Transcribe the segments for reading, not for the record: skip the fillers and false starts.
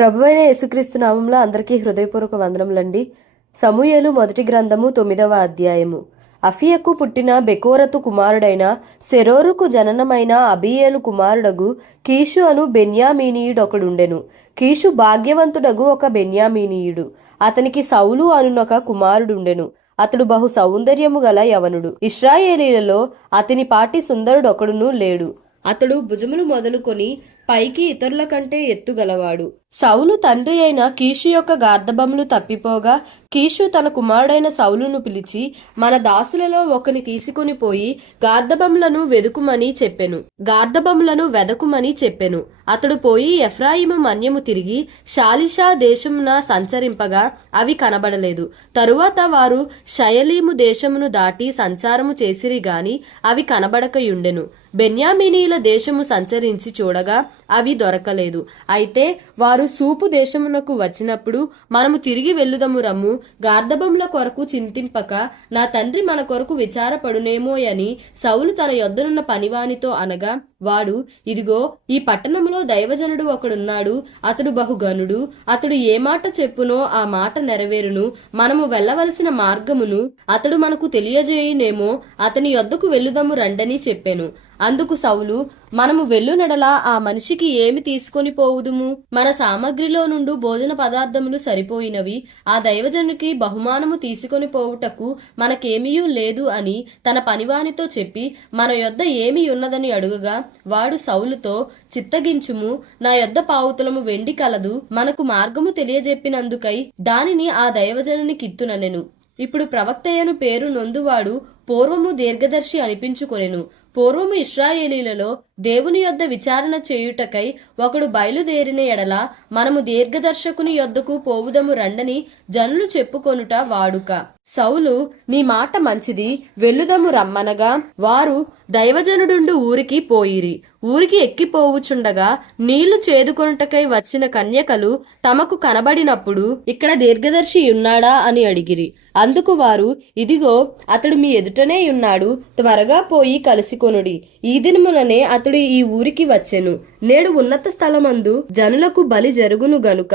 ప్రభువైన యేసుక్రీస్తు నామంలో అందరికీ హృదయపూర్వక వందనములండి. సమూయేలు మొదటి గ్రంథము 9వ అధ్యాయము. అఫియకు పుట్టిన బెకోరతు కుమారుడైన సెరోరుకు జననమైన అబీయేలు కుమారుడగు కీషు అను బెన్యామీనీయుడొకడుండెను. కీషు భాగ్యవంతుడగు ఒక బెన్యామీనీయుడు. అతనికి సౌలు అనునొక కుమారుడుండెను. అతడు బహు సౌందర్యము గల యవనుడు. ఇశ్రాయేలీలలో అతని పాటి సుందరుడొకడును లేడు. అతడు భుజములు మొదలుకొని పైకి ఇతరుల కంటే ఎత్తుగలవాడు. సౌలు తండ్రి అయిన కీషు యొక్క గార్ధబములు తప్పిపోగా కీషు తన కుమారుడైన సౌలును పిలిచి, మన దాసులలో ఒకని తీసుకుని పోయి గార్ధబములను వెదకుమని చెప్పెను. అతడు పోయి ఎఫ్రాయిము మన్యము తిరిగి షాలిషా దేశమున సంచరింపగా అవి కనబడలేదు. తరువాత వారు షయలీము దేశమును దాటి సంచారము చేసిరి గాని అవి కనబడకయుండెను. బెన్యామీనీల దేశము సంచరించి చూడగా అవి దొరకలేదు. అయితే వారు సూపు దేశమునకు వచ్చినప్పుడు, మనము తిరిగి వెళ్ళుదము రమ్ము, గార్ధబముల కొరకు చింతింపక నా తండ్రి మన కొరకు విచారపడునేమోయని సౌలు తన యొద్దనున్న పనివానితో అనగా, వాడు, ఇదిగో ఈ పట్టణములో దైవజనుడు ఒకడున్నాడు, అతడు బహుగనుడు, అతడు ఏ మాట చెప్పునో ఆ మాట నెరవేరును, మనము వెళ్ళవలసిన మార్గమును అతడు మనకు తెలియజేయునేమో, అతని యొద్దకు వెళ్ళుదము రండని చెప్పెను. అందుకు సౌలు, మనము వెళ్ళునెడలా ఆ మనిషికి ఏమి తీసుకొని పోవుదుము? మన సామగ్రిలో నుండి భోజన పదార్థములు సరిపోయినవి, ఆ దైవజనునికి బహుమానము తీసుకొని పోవుటకు మనకేమీయూ లేదు అని తన పనివానితో చెప్పి మన యొద్ద ఏమి ఉన్నదని అడుగగా, వాడు సౌలుతో, చిత్తగించుము, నా యొద్ద పావుతులము వెండి కలదు, మనకు మార్గము తెలియజెప్పినందుకై దానిని ఆ దైవజనునికిత్తుననెను. ఇప్పుడు ప్రవక్తయ్యను పేరు నొందువాడు పూర్వము దీర్ఘదర్శి అనిపించుకొనెను. పూర్వము ఇశ్రాయేలీలలో దేవుని యొద్ద విచారణ చేయుటకై ఒకడు బయలుదేరిన ఎడల మనము దీర్ఘదర్శకుని యొద్దకు పోవుదము రండని జనులు చెప్పుకొనుట వాడుక. సౌలు, నీ మాట మంచిది, వెళ్ళుదము రమ్మనగా వారు దైవజనుడుండు ఊరికి పోయిరి. ఊరికి ఎక్కిపోవుచుండగా నీళ్లు చేదుకొనుటకై వచ్చిన కన్యకలు తమకు కనబడినప్పుడు, ఇక్కడ దీర్ఘదర్శి ఉన్నాడా అని అడిగిరి. అందుకు వారు, ఇదిగో అతడు మీ ఎదుటనే ఉన్నాడు, త్వరగా పోయి కలుసుకొనుడి. ఈ దినముననే అతడు ఈ ఊరికి వచ్చెను. నేడు ఉన్నత స్థలమందు జనులకు బలి జరుగును గనుక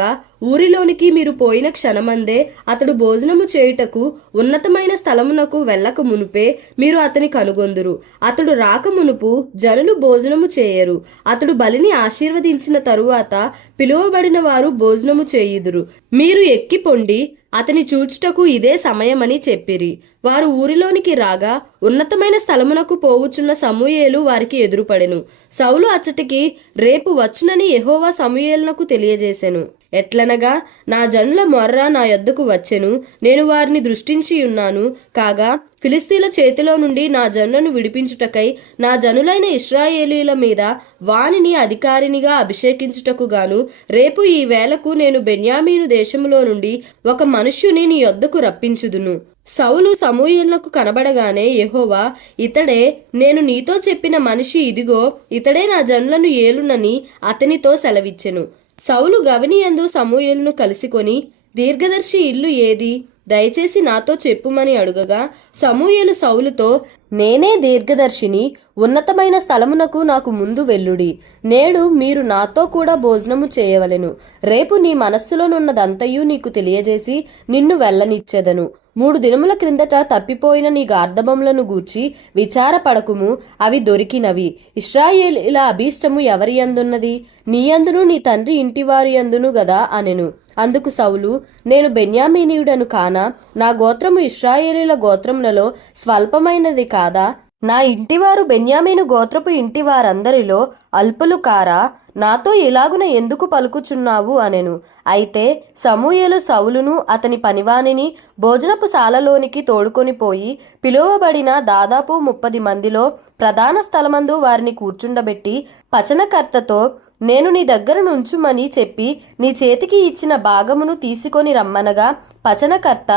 ఊరిలోనికి మీరు పోయిన క్షణమందే అతడు భోజనము చేయుటకు ఉన్నతమైన స్థలమునకు వెళ్ళక మునుపే మీరు అతని కనుగొందురు. అతడు రాక మునుపు జనులు భోజనము చేయరు. అతడు బలిని ఆశీర్వదించిన తరువాత పిలువబడిన వారు భోజనము చేయుదురు. మీరు ఎక్కి పొండి, అతని చూచుటకు ఇదే సమయమని చెప్పిరి. వారు ఊరిలోనికి రాగా ఉన్నతమైన స్థలమునకు పోవుచున్న సమూయేలు వారికి ఎదురుపడెను. సౌలు అచ్చటికి రేపు వచ్చునని యెహోవా సమూయేలునకు తెలియజేసెను. ఎట్లనగా, నా జనుల మొర్ర నా యొద్దకు వచ్చెను, నేను వారిని దృష్టించి ఉన్నాను. కాగా ఫిలిస్తీన్ల చేతిలో నుండి నా జనులను విడిపించుటకై నా జనులైన ఇశ్రాయేలీల మీద వానిని అధికారినిగా అభిషేకించుటకు గాను రేపు ఈ వేళకు నేను బెన్యామీను దేశములో నుండి ఒక మనుష్యుని నీ యొద్దకు రప్పించుదును. సౌలు సమూయేలునకు కనబడగానే యెహోవా, ఇతడే నేను నీతో చెప్పిన మనిషి, ఇదిగో ఇతడే నా జనులను ఏలునని అతనితో సెలవిచ్చెను. సౌలు గవనియందు సమూయేలును కలుసుకొని, దీర్ఘదర్శి ఇల్లు ఏది? దయచేసి నాతో చెప్పుమని అడుగగా, సమూయేలు సౌలుతో, నేనే దీర్ఘదర్శిని, ఉన్నతమైన స్థలమునకు నాకు ముందు వెళ్ళుడి. నేడు మీరు నాతో కూడా భోజనము చేయవలెను. రేపు నీ మనస్సులోనున్నదంతయు నీకు తెలియజేసి నిన్ను వెళ్ళనిచ్చెదను. 3 దినముల క్రిందట తప్పిపోయిన నీ గార్ధబములను గూర్చి విచారపడకుము, అవి దొరికినవి. ఇశ్రాయేలీల అభీష్టము ఎవరి యందున్నది? నీ యందును నీ తండ్రి ఇంటివారి యందును గదా అనెను. అందుకు సౌలు, నేను బెన్యామీనీయుడను కానా? నా గోత్రము ఇశ్రాయేలీల గోత్రములలో స్వల్పమైనది కాదా? నా ఇంటివారు బెన్యామీను గోత్రపు ఇంటివారందరిలో అల్పులు కారా? నాతో ఇలాగున ఎందుకు పలుకుచున్నావు అనెను. అయితే సమూయేలు సౌలును అతని పనివానిని భోజనపు శాలలోనికి తోడుకొని పోయి పిలువబడిన దాదాపు 30 మందిలో ప్రధాన స్థలమందు వారిని కూర్చుండబెట్టి పచనకర్తతో, నేను నీ దగ్గర నుంచుమని చెప్పి నీ చేతికి ఇచ్చిన భాగమును తీసుకొని రమ్మనగా, పచనకర్త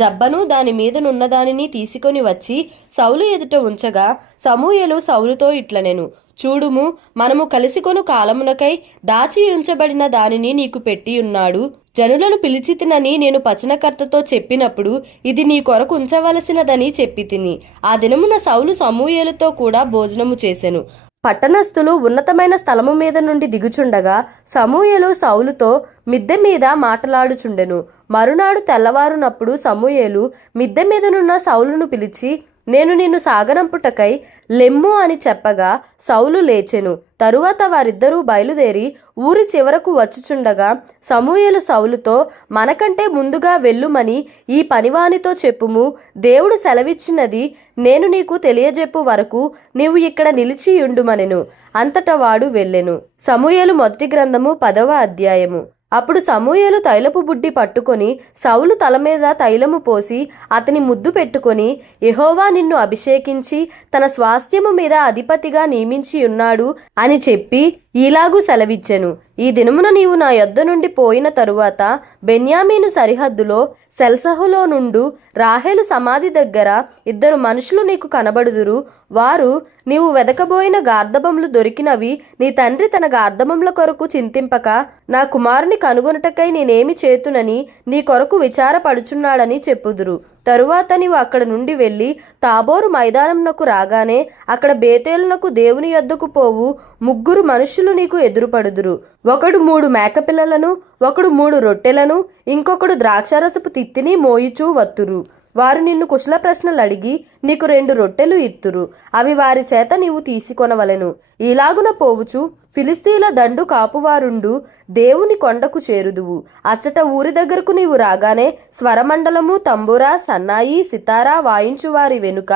జబ్బను దాని మీదనున్నదానిని తీసుకొని వచ్చి సౌలు ఎదుట ఉంచగా, సమూయేలు సౌలుతో ఇట్లనెను, చూడుము, మనము కలిసికొను కాలమునకై దాచి ఉంచబడిన దానిని నీకు పెట్టి ఉన్నాడు. జనులను పిలిచితినని నేను పచనకర్తతో చెప్పినప్పుడు ఇది నీ కొరకు ఉంచవలసినదని చెప్పి తిని. ఆ దినమున సౌలు సమూయేలుతో కూడా భోజనము చేసెను. పట్టణస్థులు ఉన్నతమైన స్థలము మీద నుండి దిగుచుండగా సమూయేలు సౌలుతో మిద్దె మీద మాటలాడుచుండెను. మరునాడు తెల్లవారునప్పుడు సమూయేలు మిద్దె మీదనున్న సౌలును పిలిచి, నేను నిన్ను సాగనంపుటకై లెమ్ము అని చెప్పగా సౌలు లేచెను. తరువాత వారిద్దరూ బయలుదేరి ఊరి చివరకు వచ్చుచుండగా సమూయేలు సౌలుతో, మనకంటే ముందుగా వెళ్ళుమని ఈ పనివానితో చెప్పుము. దేవుడు సెలవిచ్చినది నేను నీకు తెలియజెప్పు వరకు నీవు ఇక్కడ నిలిచియుండుమనెను. అంతటా వాడు వెళ్ళెను. సమూయేలు మొదటి గ్రంథము 10వ అధ్యాయము. అప్పుడు సమూయేలు తైలపు బుడ్డి పట్టుకొని సౌలు తల మీద తైలము పోసి అతని ముద్దు పెట్టుకొని, యెహోవా నిన్ను అభిషేకించి తన స్వాస్థ్యము మీద అధిపతిగా నియమించి ఉన్నాడు అని చెప్పి ఈలాగు సెలవిచ్చెను. ఈ దినమున నీవు నా యొద్ద నుండి పోయిన తరువాత బెన్యామీను సరిహద్దులో సెల్సహులో నుండు రాహేలు సమాధి దగ్గర 2 మనుషులు నీకు కనబడుదురు. వారు నీవు వెదకబోయిన గార్ధబములు దొరికినవి, నీ తండ్రి తన గార్ధబముల కొరకు చింతింపక నా కుమారుని కనుగొనుటకై నేనేమి చేతునని నీ కొరకు విచారపడుచున్నాడని చెప్పుదురు. తరువాత నీవు అక్కడ నుండి వెళ్ళి తాబోరు మైదానమునకు రాగానే అక్కడ బేతేలునకు దేవుని యొద్దకు పోవు 3 మనుషులు నీకు ఎదురుపడుదురు. ఒకడు 3 మేకపిల్లలను, ఒకడు 3 రొట్టెలను, ఇంకొకడు ద్రాక్షారసపు తిత్తిని మోయిచూ వత్తురు. వారు నిన్ను కుశల ప్రశ్నలు అడిగి నీకు 2 రొట్టెలు ఇత్తురు. అవి వారి చేత నీవు తీసుకొనవలెను. ఈలాగున పోవుచు ఫిలిస్తీయుల దండు కాపువారుండు దేవుని కొండకు చేరుదువు. అచ్చట ఊరి దగ్గరకు నీవు రాగానే స్వరమండలము, తంబురా, సన్నాయి, సితారా వాయించువారి వెనుక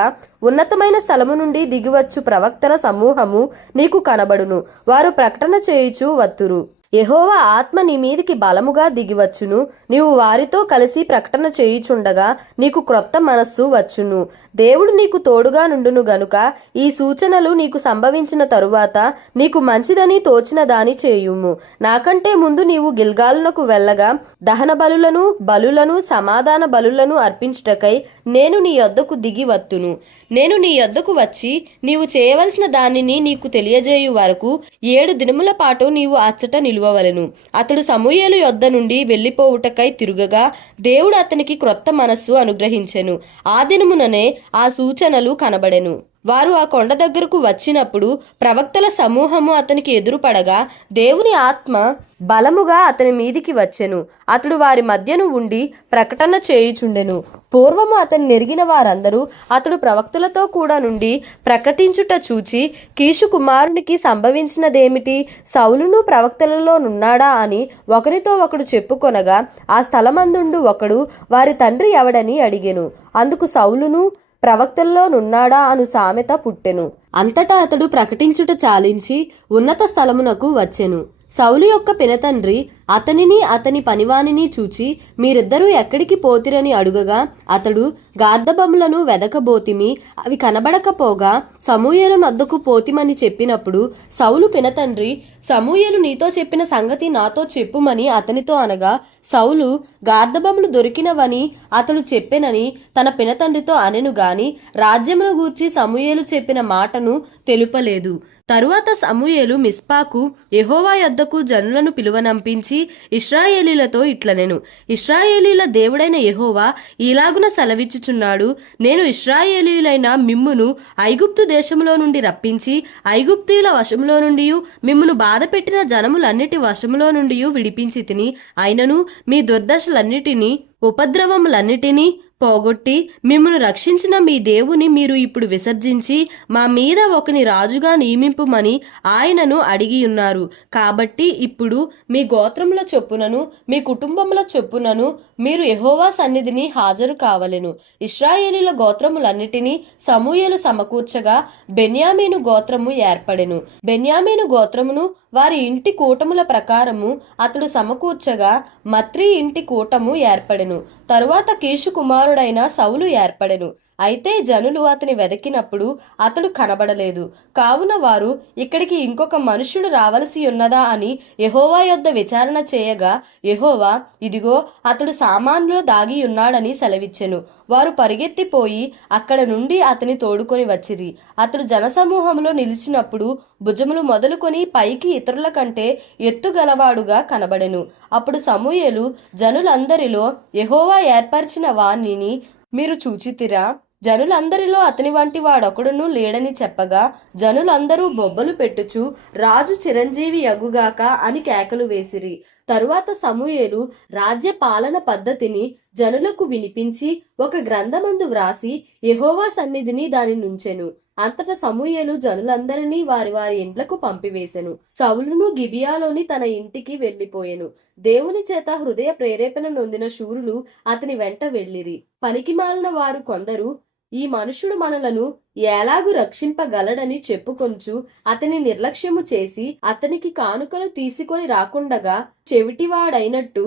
ఉన్నతమైన స్థలము నుండి దిగివచ్చు ప్రవక్తల సమూహము నీకు కనబడును. వారు ప్రకటన చేయుచు వత్తురు. యెహోవా ఆత్మ నీ మీదికి బలముగా దిగివచ్చును. నీవు వారితో కలిసి ప్రకటన చేయుచుండగా నీకు క్రొత్త మనస్సు వచ్చును. దేవుడు నీకు తోడుగా నుండును గనుక ఈ సూచనలు నీకు సంభవించిన తరువాత నీకు మంచిదని తోచిన దాని చేయుము. నాకంటే ముందు నీవు గిల్గాలునకు వెళ్ళగా దహన బలులను సమాధాన బలులను అర్పించుటకై నేను నీ యొద్దకు దిగి వత్తును. నేను నీ యొద్దకు వచ్చి నీవు చేయవలసిన దానిని నీకు తెలియజేయు వరకు 7 దినముల పాటు నీవు అచ్చట నిలువవలెను. అతడు సమూయేలు యొద్ద నుండి వెళ్ళిపోవుటకై తిరుగగా దేవుడు అతనికి క్రొత్త మనస్సు అనుగ్రహించెను. ఆ దినముననే ఆ సూచనలు కనబడెను. వారు ఆ కొండ దగ్గరకు వచ్చినప్పుడు ప్రవక్తల సమూహము అతనికి ఎదురుపడగా దేవుని ఆత్మ బలముగా అతని మీదికి వచ్చెను. అతడు వారి మధ్యను ఉండి ప్రకటన చేయుచుండెను. పూర్వము అతని నెరిగిన వారందరూ అతడు ప్రవక్తలతో కూడా నుండి ప్రకటించుట చూచి, కీషు కుమారునికి సంభవించినదేమిటి? సౌలును ప్రవక్తలలో నున్నాడా అని ఒకరితో ఒకడు చెప్పుకొనగా ఆ స్థలమందుండు ఒకడు వారి తండ్రి ఎవడని అడిగెను. అందుకు సౌలును ప్రవక్తల్లో నున్నాడా అను సామెత పుట్టెను. అంతటా అతడు ప్రకటించుట చాలించి ఉన్నత స్థలమునకు వచ్చెను. సౌలు యొక్క పినతండ్రి అతనిని అతని పనివానిని చూచి, మీరిద్దరూ ఎక్కడికి పోతిరని అడుగగా అతడు, గార్ధబములను వెదకబోతిమి, అవి కనబడకపోగా సమూయేలు నొద్దకు పోతిమని చెప్పినప్పుడు సౌలు పినతండ్రి, సమూయేలు నీతో చెప్పిన సంగతి నాతో చెప్పుమని అతనితో అనగా సౌలు గార్ధబములు దొరికినవని అతడు చెప్పెనని తన పినతండ్రితో అనెను గాని రాజ్యమును గూర్చి సమూయేలు చెప్పిన మాటను తెలుపలేదు. తరువాత సమూయేలు మిస్పాకు యెహోవా యొద్దకు జనులను పిలువనంపించి ఇశ్రాయేలీలతో ఇట్లనెను, ఇశ్రాయేలీల దేవుడైన యెహోవా ఈలాగున సెలవిచ్చుచున్నాడు, నేను ఇశ్రాయేలీయులైన మిమ్మును ఐగుప్తు దేశములో నుండి రప్పించి ఐగుప్తీయుల వశములో నుండి మిమ్మును బాధపెట్టిన జనములన్నిటి వశములో నుండి విడిపించి తిని, అయినను మీ దుర్దశలన్నిటినీ ఉపద్రవములన్నిటినీ పోగొట్టి మిమ్మును రక్షించిన మీ దేవుని మీరు ఇప్పుడు విసర్జించి మా మీద ఒకని రాజుగా నియమింపుమని ఆయనను అడిగియున్నారు. కాబట్టి ఇప్పుడు మీ గోత్రముల చొప్పునను మీ కుటుంబముల చొప్పునను మీరు యెహోవా సన్నిధిని హాజరు కావలెను. ఇశ్రాయేలీల గోత్రములన్నిటినీ సమూయేలు సమకూర్చగా బెన్యామీను గోత్రము ఏర్పడెను. బెన్యామీను గోత్రమును వారి ఇంటి కూటముల ప్రకారము అతడు సమకూర్చగా మత్రి ఇంటి కూటము ఏర్పడెను. తరువాత కీషు కుమారుడైన సౌలు ఏర్పడెను. అయితే జనులు అతని వెదకినప్పుడు అతడు కనబడలేదు. కావున వారు ఇక్కడికి ఇంకొక మనుష్యుడు రావలసి ఉన్నదా అని యెహోవా యొద్ద విచారణ చేయగా యెహోవా, ఇదిగో అతడు సామాన్లో దాగి ఉన్నాడని సెలవిచ్చెను. వారు పరిగెత్తిపోయి అక్కడ నుండి అతని తోడుకొని వచ్చిరి. అతడు జనసమూహంలో నిలిచినప్పుడు భుజములు మొదలుకొని పైకి ఇతరుల కంటే ఎత్తుగలవాడుగా కనబడెను. అప్పుడు సమూయేలు జనులందరిలో యెహోవా ఏర్పరిచిన వాణ్ణిని మీరు చూచితిరా? జనులందరిలో అతని వంటి వాడొకడును లేడని చెప్పగా జనులందరూ బొబ్బలు పెట్టుచు రాజు చిరంజీవి యగుగాక అని కేకలు వేసిరి. తరువాత సమూయేలు రాజ్య పాలన పద్ధతిని జనులకు వినిపించి ఒక గ్రంథమందు వ్రాసి యెహోవా సన్నిధిని దాని నుంచెను. అంతటా సమూయేలు జనులందరినీ వారి వారి ఇండ్లకు పంపివేశెను. సౌలును గిబియాలోని తన ఇంటికి వెళ్లిపోయెను. దేవుని చేత హృదయ ప్రేరేపణ నొందిన శూరులు అతని వెంట వెళ్ళిరి. పనికిమాలిన వారు కొందరు ఈ మనుషుడు మనలను ఎలాగు రక్షింపగలడని చెప్పుకొంచు అతని నిర్లక్ష్యము చేసి అతనికి కానుకలు తీసుకొని రాకుండగా చెవిటివాడైనట్టు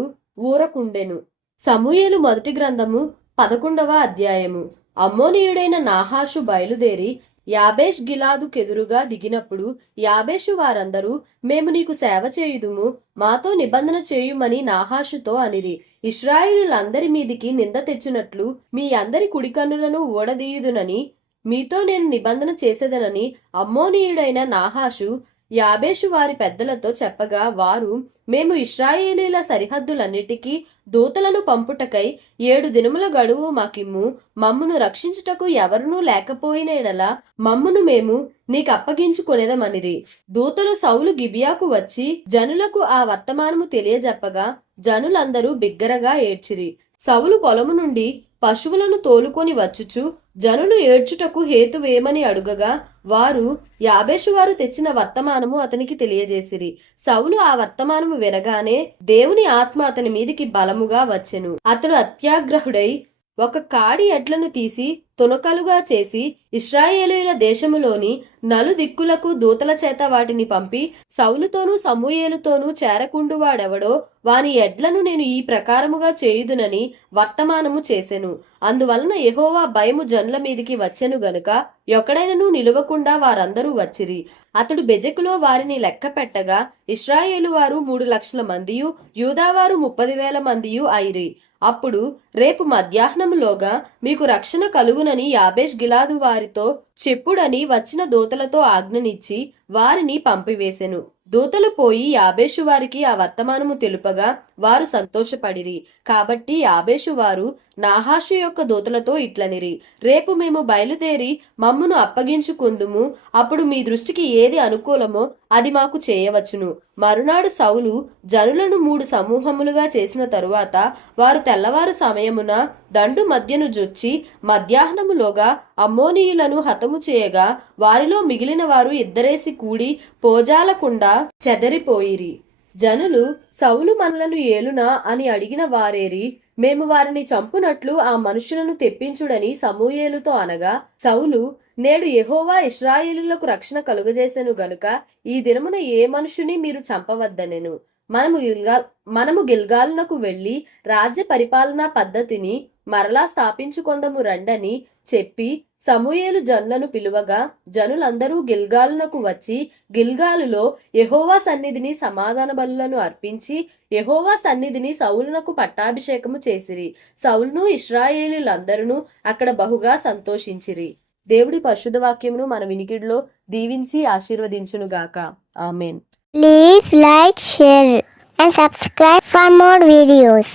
ఊరకుండెను. సమూయేలు మొదటి గ్రంథము 11వ అధ్యాయము. అమ్మోనీయుడైన నాహాషు బయలుదేరి యాబేష్ గిలాదుకెదురుగా దిగినప్పుడు యాబేషు వారందరూ మేము నీకు సేవ చేయుదుము, మాతో నిబంధన చేయుమని నాహాషుతో అనిరి. ఇశ్రాయేలులందరి మీదికి నింద తెచ్చినట్లు మీ అందరి కుడికన్నులను ఓడదీయుదునని మీతో నేను నిబంధన చేసేదనని అమ్మోనీయుడైన నాహాషు యాబేషు వారి పెద్దలతో చెప్పగా వారు మేము ఇశ్రాయేలీల సరిహద్దులన్నిటికీ దూతలను పంపుటకై 7 దినముల గడువు మాకిమ్ము, మమ్మును రక్షించుటకు ఎవరునూ లేకపోయిన ఎడల మమ్మును మేము నీకప్పగించుకొనేదమనిరి. దూతలు సౌలు గిబియాకు వచ్చి జనులకు ఆ వర్తమానము తెలియజెప్పగా జనులందరూ బిగ్గరగా ఏడ్చిరి. సౌలు పొలము నుండి పశువులను తోలుకొని వచ్చుచు జనులు ఏడ్చుటకు హేతువేమని అడుగగా వారు యాబేషు వారు తెచ్చిన వర్తమానము అతనికి తెలియజేసిరి. సౌలు ఆ వర్తమానము వినగానే దేవుని ఆత్మ అతని మీదికి బలముగా వచ్చెను. అతడు అత్యాగ్రహుడై ఒక కాడి ఎడ్లను తీసి తునకలుగా చేసి ఇశ్రాయేలీయుల దేశములోని నలుదిక్కులకు దూతల చేత వాటిని పంపి సౌలుతోనూ సమూయేలుతోనూ చేరకుండువాడెవడో వాని ఎడ్లను నేను ఈ ప్రకారముగా చేయుదునని వర్తమానము చేసెను. అందువలన యెహోవా భయము జనుల మీదికి వచ్చెను గనుక ఎక్కడైనను నిలువకుండా వారందరూ వచ్చిరి. అతడు బెజెకులో వారిని లెక్క పెట్టగా ఇశ్రాయేలు వారు 3,00,000 మందియు యూదావారు 30,000 మందియు అయిరి. అప్పుడు రేపు మధ్యాహ్నములోగా మీకు రక్షణ కలుగునని యాబేష్ గిలాదు వారితో చెప్పుడని వచ్చిన దూతలతో ఆజ్ఞనిచ్చి వారిని పంపివేశెను. దూతలు పోయి యాబేషు వారికి ఆ వర్తమానము తెలుపగా వారు సంతోషపడిరి. కాబట్టి యాబేషు వారు నాహాషు యొక్క దూతలతో ఇట్లనిరి, రేపు మేము బయలుదేరి మమ్మును అప్పగించుకుందుము, అప్పుడు మీ దృష్టికి ఏది అనుకూలమో అది మాకు చేయవచ్చును. మరునాడు సౌలు జనులను 3 సమూహములుగా చేసిన తరువాత వారు తెల్లవారు సమయమున దండు మధ్యను జొచ్చి మధ్యాహ్నములోగా అమ్మోనీయులను హతము చేయగా వారిలో మిగిలిన వారు ఇద్దరేసి కూడి పోజాలకుండా చెదరిపోయిరి. జనులు సౌలు మనలను ఏలునా అని అడిగిన వారేరి మేము వారిని చంపునట్లు ఆ మనుషులను తెప్పించుడని సమూయేలుతో అనగా సౌలు నేడు యెహోవా ఇశ్రాయేలీయులకు రక్షణ కలుగజేసెను గనుక ఈ దినమున ఏ మనుషుని మీరు చంపవద్దనెను. మనము గిల్గాలునకు వెళ్లి రాజ్య పరిపాలనా పద్ధతిని మరలా స్థాపించుకొందము రండని చెప్పి సమూయేలు జనులను పిలువగా జనులందరూ గిల్గాలునకు వచ్చి గిల్గాలులో యెహోవా సన్నిధిని సమాధాన బలులను అర్పించి యెహోవా సన్నిధిని సౌలునకు పట్టాభిషేకము చేసిరి. సౌలును ఇశ్రాయేలీయులందరూ అక్కడ బహుగా సంతోషించిరి. దేవుడి పరిశుద్ధ వాక్యమును మన వినికిడిలో దీవించి ఆశీర్వదించునుగాక. ఆమేన్. Please like, share and subscribe for more videos.